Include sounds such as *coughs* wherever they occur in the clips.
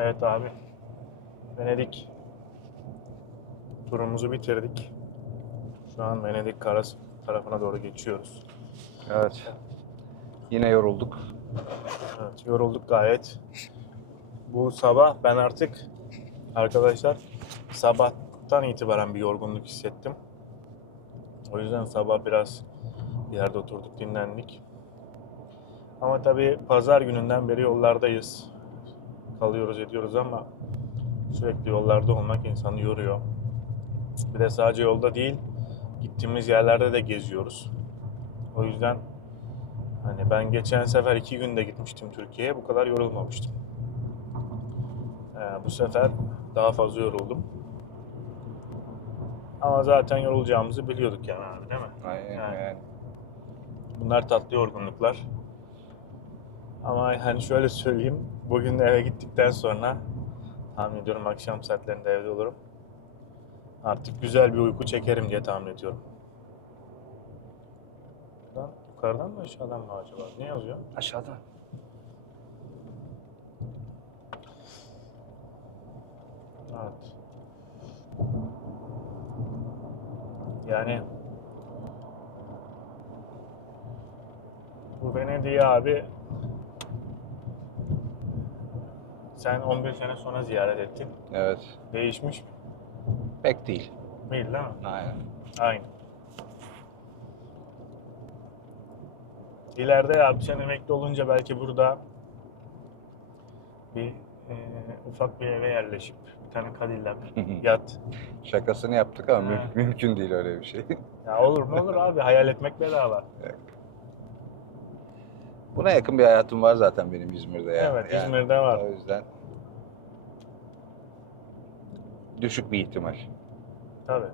Evet abi. Venedik turumuzu bitirdik. Şu an Venedik Karas tarafına doğru geçiyoruz. Evet. Yine yorulduk. Evet, yorulduk gayet. Bu sabah ben artık arkadaşlar sabahtan itibaren bir yorgunluk hissettim. O yüzden sabah biraz bir yerde oturduk, dinlendik. Ama tabii pazar gününden beri yollardayız. Kalıyoruz, ediyoruz ama sürekli yollarda olmak insanı yoruyor. Bir de sadece yolda değil, gittiğimiz yerlerde de geziyoruz. O yüzden Hani ben geçen sefer iki günde gitmiştim Türkiye'ye. Bu kadar yorulmamıştım. Ee, bu sefer daha fazla yoruldum. Ama zaten yorulacağımızı biliyorduk yani abi değil mi? Aynen Yani. yani. Bunlar tatlı yorgunluklar. Ama hani şöyle söyleyeyim. Bugün eve gittikten sonra tahmin ediyorum akşam saatlerinde evde olurum. Artık güzel bir uyku çekerim diye tahmin ediyorum. Lan yukarıdan mı aşağıdan mı acaba? Ne yazıyor? Aşağıdan. Evet. Yani bu Venedik'i abi sen 11 sene sonra ziyaret ettin. Evet. Değişmiş mi? Pek değil. Değil değil mi? Aynen. Aynı. İleride abi sen emekli olunca belki burada bir e, ufak bir eve yerleşip bir tane Cadillac, yat. Şakasını yaptık ama mümkün değil öyle bir şey. Ya olur mu olur abi hayal etmek bedava. Buna yakın bir hayatım var zaten benim İzmir'de ya. Evet Yani İzmir'de var. O yüzden düşük bir ihtimal. Tabii.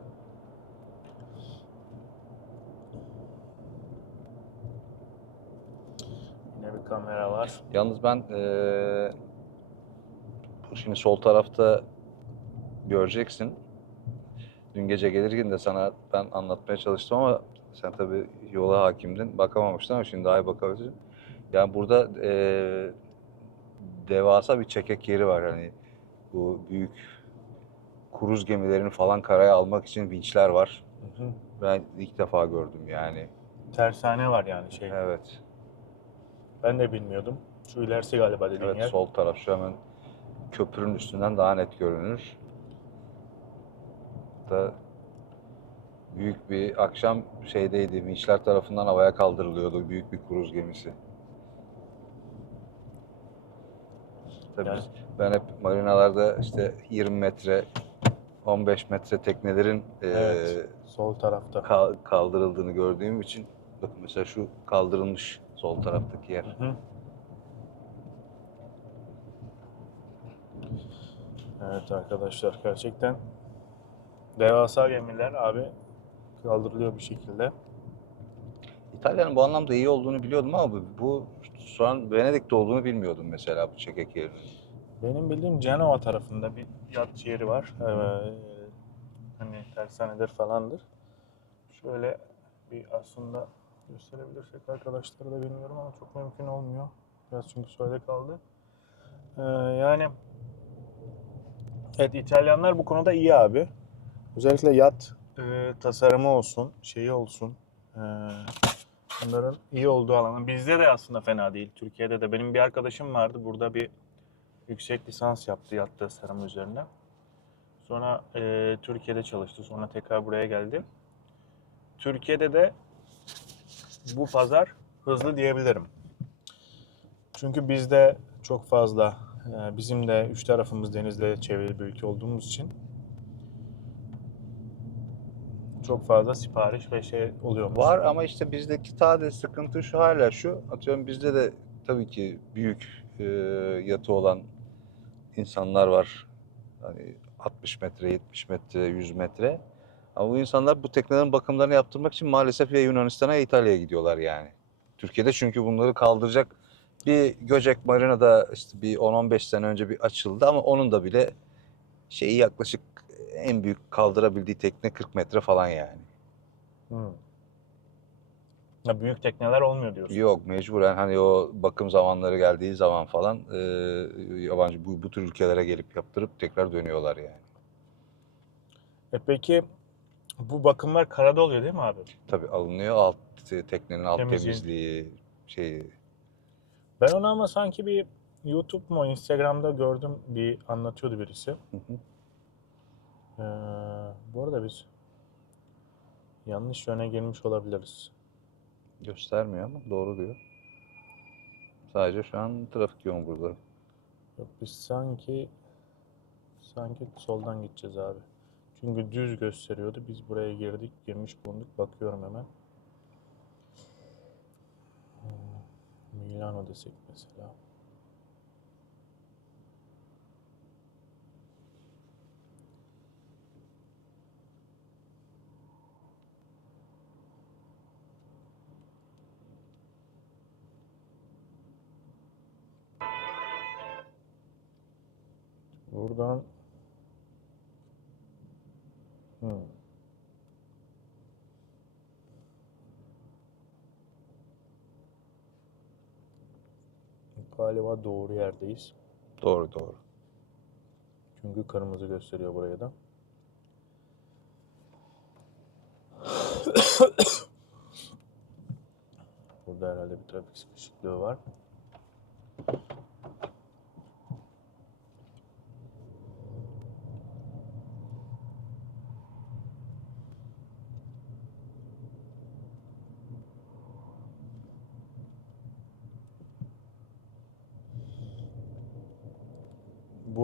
Yine bir kamera var. Yalnız ben bu şimdi sol tarafta göreceksin. Dün gece gelirken de sana ben anlatmaya çalıştım ama sen tabii yola hakimdin. Bakamamıştın ama şimdi daha iyi bakabilirsin. Yani burada eee, devasa bir çekek yeri var. Hani bu büyük kruz gemilerini falan karaya almak için vinçler var. Ben ilk defa gördüm yani. Tersane var yani şey. Evet. Ben de bilmiyordum. Şu ilerisi galiba dediğin Evet yer. sol taraf şu hemen köprünün üstünden daha net görünür. Da büyük bir akşam şeydeydi, vinçler tarafından havaya kaldırılıyordu büyük bir kruz gemisi. Tabii Yani- biz- ben hep marinalarda işte 20 metre, 15 metre teknelerin eee, Evet. Sol tarafta. ka- kaldırıldığını gördüğüm için bakın mesela şu kaldırılmış sol taraftaki yer. Hı hı. Evet arkadaşlar gerçekten devasa gemiler abi kaldırılıyor bir şekilde. İtalya'nın bu anlamda iyi olduğunu biliyordum ama bu, şu an Venedik'te olduğunu bilmiyordum mesela bu çekek yerinin. Benim bildiğim Cenova tarafında bir yat yeri var. Ee, hani tersanedir falandır. Şöyle bir aslında gösterebilirsek arkadaşlara da bilmiyorum ama çok mümkün olmuyor. Biraz çünkü şöyle kaldı. Ee, yani evet İtalyanlar bu konuda iyi abi. Özellikle yat e, tasarımı olsun, şeyi olsun. E, bunların iyi olduğu alanı. Bizde de aslında fena değil. Türkiye'de de benim bir arkadaşım vardı. Burada bir yüksek lisans yaptı yat tasarımı üzerine. Sonra e, Türkiye'de çalıştı. Sonra tekrar buraya geldi. Türkiye'de de bu pazar hızlı diyebilirim. Çünkü bizde çok fazla, e, bizim de üç tarafımız denizle çevrili bir ülke olduğumuz için çok fazla sipariş ve şey oluyor. Var ama işte bizdeki sadece sıkıntı şu hala şu. Atıyorum bizde de tabii ki büyük e, yatı olan insanlar var. Hani 60 metre, 70 metre, 100 metre. Ama bu insanlar bu teknelerin bakımlarını yaptırmak için maalesef ya Yunanistan'a ya İtalya'ya gidiyorlar yani. Türkiye'de çünkü bunları kaldıracak bir Göcek Marina'da işte bir 10-15 sene önce bir açıldı ama onun da bile şeyi yaklaşık en büyük kaldırabildiği tekne 40 metre falan yani. Hı. Ya büyük tekneler olmuyor diyorsun. Yok mecburen hani o bakım zamanları geldiği zaman falan e, yabancı bu, bu tür ülkelere gelip yaptırıp tekrar dönüyorlar yani. E peki bu bakımlar karada oluyor değil mi abi? Tabii alınıyor alt teknenin alt Temizliği. temizliği şeyi Ben onu ama sanki bir YouTube mu Instagram'da gördüm bir anlatıyordu birisi. Hı hı. Ee, bu arada biz yanlış yöne girmiş olabiliriz. göstermiyor ama doğru diyor. Sadece şu an trafik yoğun burada. Yok biz sanki sanki soldan gideceğiz abi. Çünkü düz gösteriyordu. Biz buraya girdik, girmiş bulunduk. Bakıyorum hemen. Hmm, Milano desek mesela. Buradan Hmm. Galiba doğru yerdeyiz. Doğru doğru. Çünkü kırmızı gösteriyor buraya da. *coughs* Burada herhalde bir trafik sıkışıklığı var.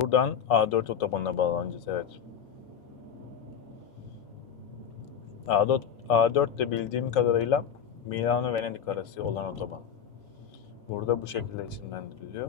Buradan A4 otobanına bağlanacağız evet. A4, A4 de bildiğim kadarıyla Milano Venedik arası olan otoban. Burada bu şekilde isimlendiriliyor.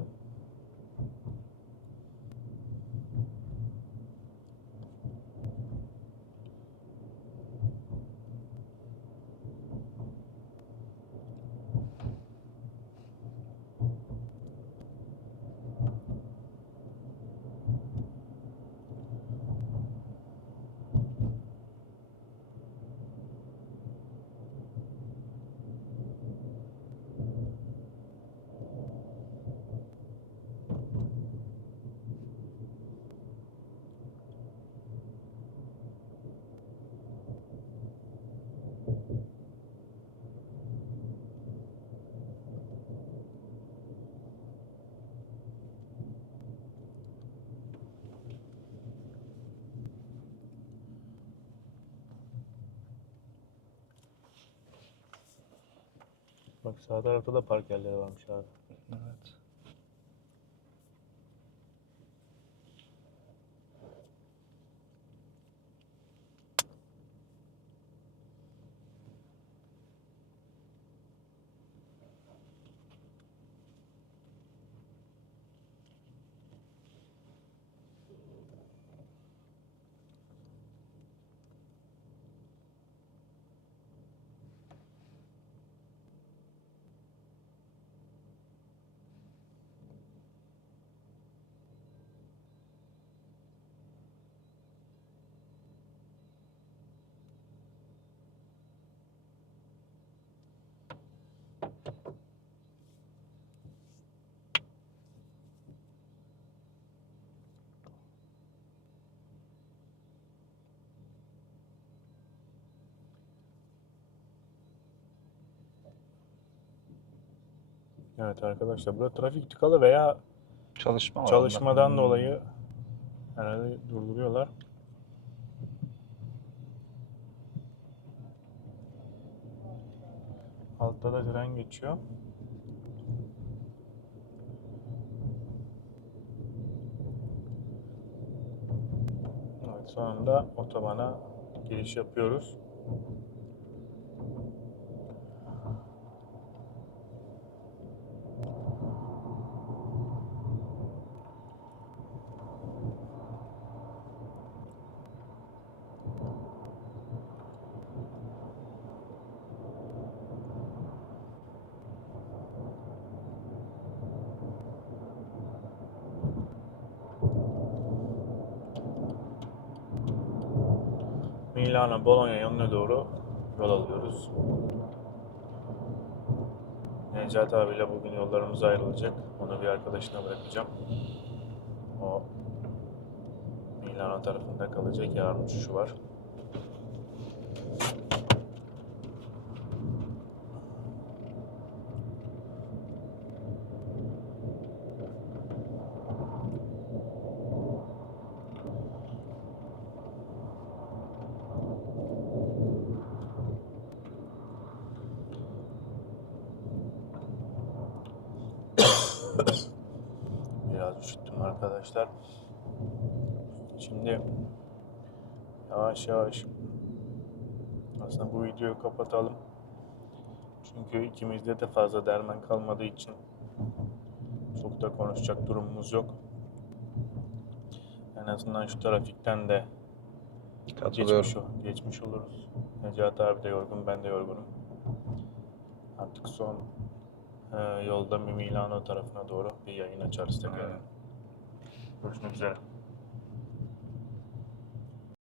Bak sağ tarafta da park yerleri varmış abi. Evet. Evet arkadaşlar burada trafik tıkalı veya Çalışma çalışmadan ondan. dolayı herhalde durduruyorlar. Altta da tren geçiyor. Evet, sonunda otobana giriş yapıyoruz. Milano, Bologna yönüne doğru yol alıyoruz. Necati abiyle bugün yollarımız ayrılacak. Onu bir arkadaşına bırakacağım. O Milano tarafında kalacak. Yarın uçuşu var. Biraz üşüttüm arkadaşlar. Şimdi yavaş yavaş aslında bu videoyu kapatalım. Çünkü ikimizde de fazla derman kalmadığı için çok da konuşacak durumumuz yok. En azından şu trafikten de geçmiş, geçmiş oluruz. Necati abi de yorgun, ben de yorgunum. Artık son yolda Milano tarafına doğru bir yayın açarız tekrar. Görüşmek üzere.